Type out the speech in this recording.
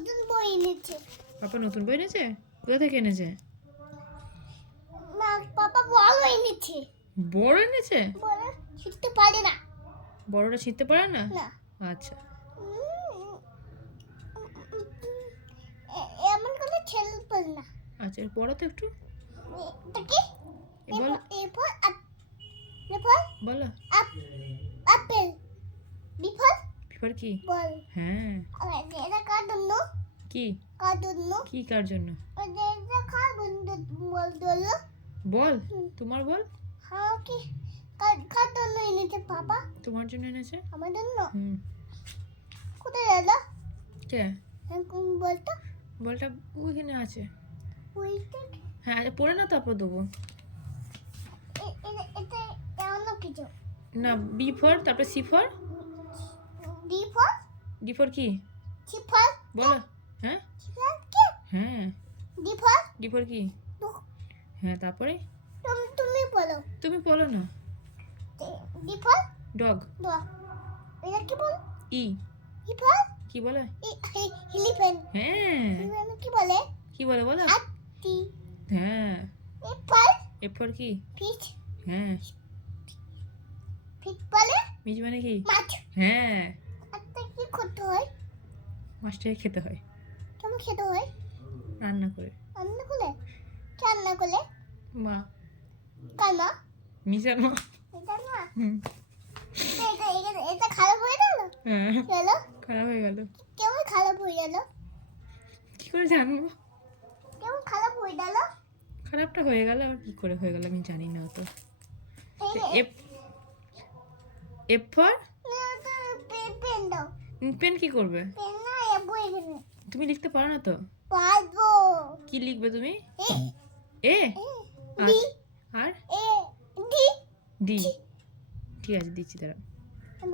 নতুন বই এনেছে। পাপা নতুন বই এনেছে? কোথা থেকে এনেছে? পাপা বড় এনেছে। বড় এনেছে? বড় শিখতে পারে না। বড়টা ছিঁড়তে পারে না? না। আচ্ছা। এমন করে খেলতে না। আচ্ছা, পড়ো তো একটু। এটা কি? বল। এরপর বলো। আপেল। বিফল। বিফল কি? বল। হ্যাঁ। এটা কার জন্য? কি? কার জন্য? কি কার জন্য? এটা কার বন্ধু বল দলো? বল, তোমার বল। হ্যাঁ কি কার জন্য এনেছে পাপা? তোমার জন্য এনেছে। আমার জন্য? হুম। কোথায় গেল? কে? কোন বলটা? বলটা ওইখানে আছে। ওইটা হ্যাঁ, পড়ে না তারপর দেবো। এটা এমন কিছু না, বি ফর, তারপর C for. D for? D for কি? C for? বলো। হ্যাঁ। সি ফর কি? হ্যাঁ। D for? ডি ফর কি? হ্যাঁ, তারপরে তুমি বলো। তুমি বলো না। D for? ডগ। ডগ। এটা কি বল? ই। E for? কি বলে? এলিফ্যান্ট। হ্যাঁ। এলিফ্যান্ট কি বলে? কি বলে বলো? হাতি। হ্যাঁ। A for? এফ ফর কি? ফিশ। হ্যাঁ। ফিশ বলে? মিজ মানে কি? মাছ। হ্যাঁ। আচ্ছা কি করতে হয়? মাছটাকে খেতে হয়। কেমন খেতে হয়? রান্না করে। রান্না করলে? কে রান্না করলে? মা। কার মা? মিজার মা। এটা মা? হুম। এটা খারাপ হয়ে গেল? হ্যাঁ। গেল? খারাপ হয়ে গেল। কেমন খারাপ হয়ে গেল? কি করে জানবো? কেমন খারাপ হয়ে গেল? খারাপটা হয়ে গেল, আর কি করে হয়ে গেল আমি জানি না অত। F F for? পেন দাও। পেন কি করবে? পেন না বই এখানে। তুমি লিখতে পারো না তো। পারবো। কি লিখবে তুমি? এ। ডি। আর এ ডি। ডি। ঠিক আছে, দিচ্ছি দাঁড়াও।